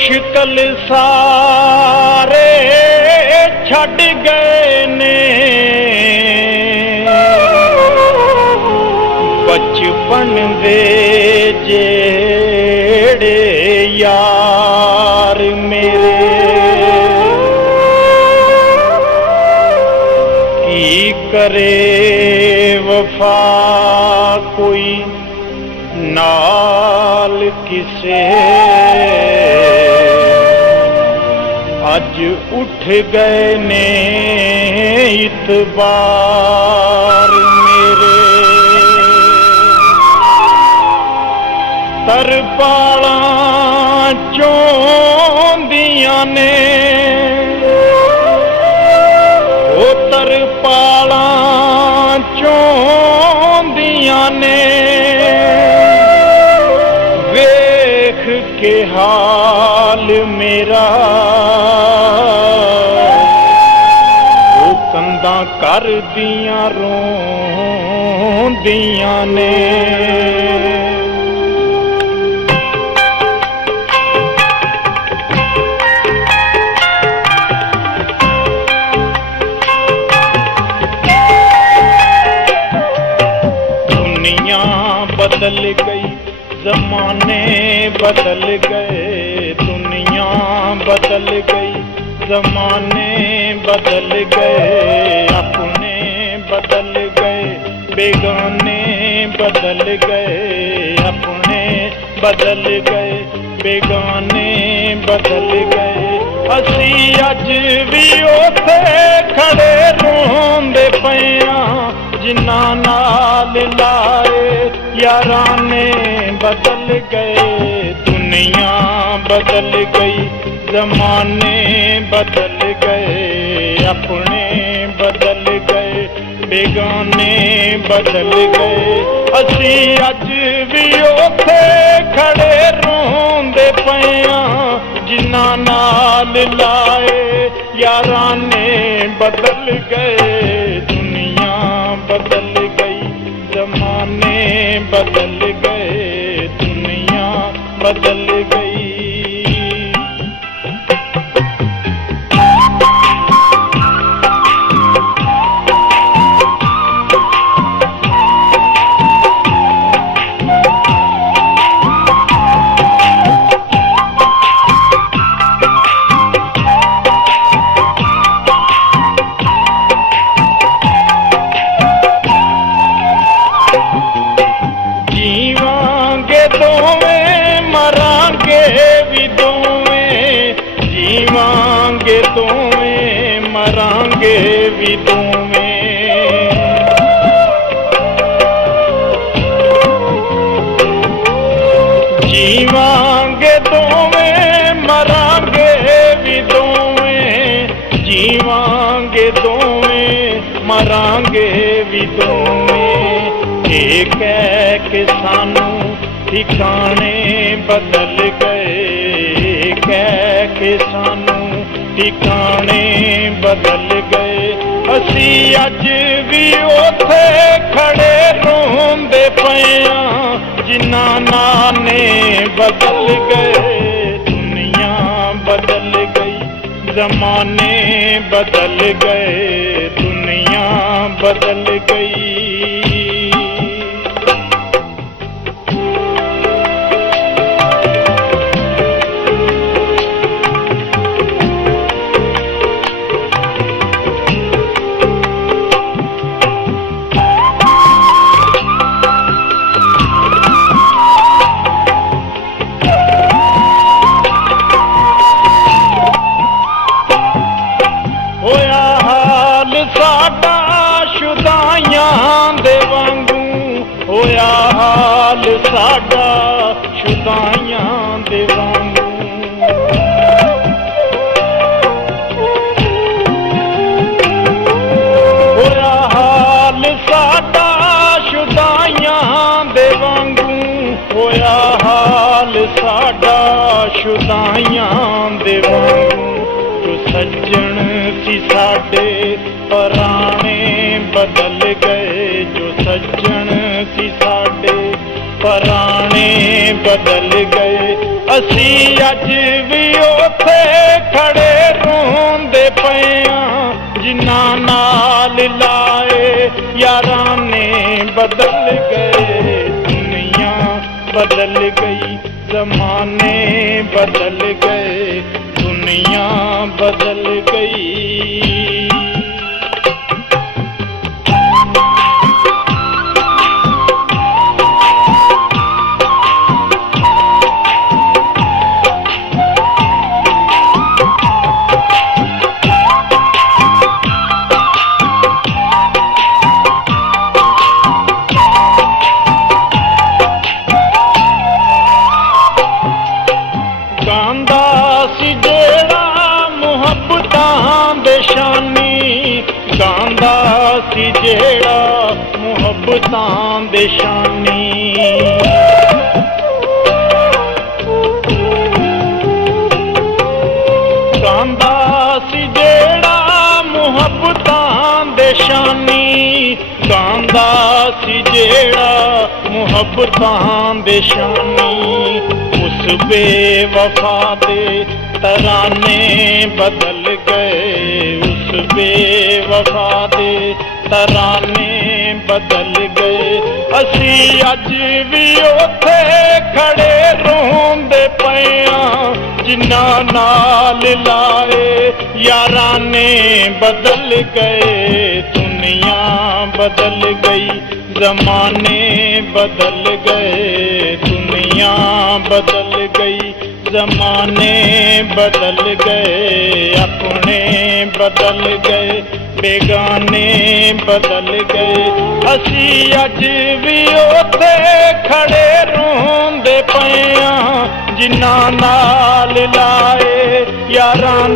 मुश्किल सारे छड़ गए ने, बचपन दे जेड़े यार मेरे, की करे वफा कोई नाल किसे, अज उठ गए ने इतबार मेरे। तरपाला चोंदियां ने, ओ तरपाला चोंदियां ने, वेख के हाल मेरा, ओ कंधा कर दियां रोंदियां ने। दुनिया बदल गई, ज़माने बदल गए, दुनिया बदल गई, ज़माने बदल गए, अपने बदल गए, बेगाने बदल गए, अपने बदल गए, बेगाने बदल गए। असी अज भी उथे खड़े रोंदे पइयां, जिन्ना नाल लाए याराने बदल गए। दुनिया बदल गई, ज़माने बदल गए, अपने बदल गए, बेगाने बदल गए। असी अज भी उथे खड़े रोंदे पइयां, जिन्ना नाल लाए याराने बदल गए। दुनिया बदल गई, ज़माने बदल गए, दुनिया बदल गई। जीवांगे दोवें, मरांगे भी दोवें, जीवांगे दोवें, मरांगे भी दोवें। जीवांगे दोवें, मरांगे भी दोवें, जीवांगे दोवें, मरांगे भी दोवें। एक है कि सानू ठिकाने बदल गए, एक है कि सानू ठिकाने बदल गए। असी अज भी उथे खड़े रोंदे पइयां, जिन्ना नाने बदल गए। दुनिया बदल गई, ज़माने बदल गए, दुनिया बदल गई। होया हाल साडा शुदाइयां दे वांगू, होया हाल साडा शुदाइयां दे वांगू। होया हाल साडा शुदाइयां दे वांगू, होया हाल साडा शुदाइयां दे वांगू। जो सज्जन सी साडे पराने बदल गए, जो सज्जन सी साडे पराने बदल गए। ਅਸੀਂ ਅੱਜ ਵੀ ਉੱਥੇ ਖੜੇ ਰੋਂਦੇ ਪਏ ਆਂ ਜਿਨ੍ਹਾਂ ਨਾਲ ਲਾਏ ਯਾਰਾਂ ਨੇ ਬਦਲ ਗਏ ਦੁਨੀਆ ਬਦਲ ਗਈ ਜ਼ਮਾਨੇ ਬਦਲ ਗਏ ਦੁਨੀਆ ਬਦਲ ਗਈ ਗਾਂਦਾ ਸੀ ਜਿਹੜਾ ਮੁਹੱਬਤਾਂ ਦੇ ਸ਼ਾਨੀ ਗਾਂਦਾ ਸੀ ਜਿਹੜਾ ਮੁਹੱਬਤਾਂ ਦੇ ਸ਼ਾਨੀ ਗਾਂਦਾ ਸੀ ਜਿਹੜਾ ਮੁਹੱਬਤਾਂ ਦੇ ਸ਼ਾਨੀ ਗਾਂਦਾ ਸੀ ਜਿਹੜਾ ਮੁਹੱਬਤਾਂ ਦੇ ਸ਼ਾਨੀ ਉਸ ਬੇਵਫਾ ਦੇ ਤਰਾਨੇ ਬਦਲ ਗਏ ਉਸ ਬੇਵਫਾ ਦੇ ਤਰਾਨੇ ਬਦਲ ਗਏ ਅਸੀਂ ਅੱਜ ਵੀ ਉੱਥੇ ਖੜੇ ਰੋਂਦੇ ਪਏ ਆਂ ਜਿਨ੍ਹਾਂ ਨਾਲ ਲਾਏ ਯਾਰਾਂ ਨੇ ਬਦਲ ਗਏ ਦੁਨੀਆ ਬਦਲ ਗਈ ਜ਼ਮਾਨੇ ਬਦਲ ਗਏ ਦੁਨੀਆ ਬਦਲ ਗਈ ਜ਼ਮਾਨੇ ਬਦਲ ਗਏ ਆਪਣੇ ਬਦਲ ਗਏ ਬੇਗਾਨੇ ਬਦਲ ਗਏ ਅਸੀਂ ਅੱਜ ਵੀ ਉੱਥੇ ਖੜੇ ਰੋਂਦੇ ਪਏ ਆਂ ਜਿਨ੍ਹਾਂ ਨਾਲ ਲਾਏ ਯਾਰਾਂ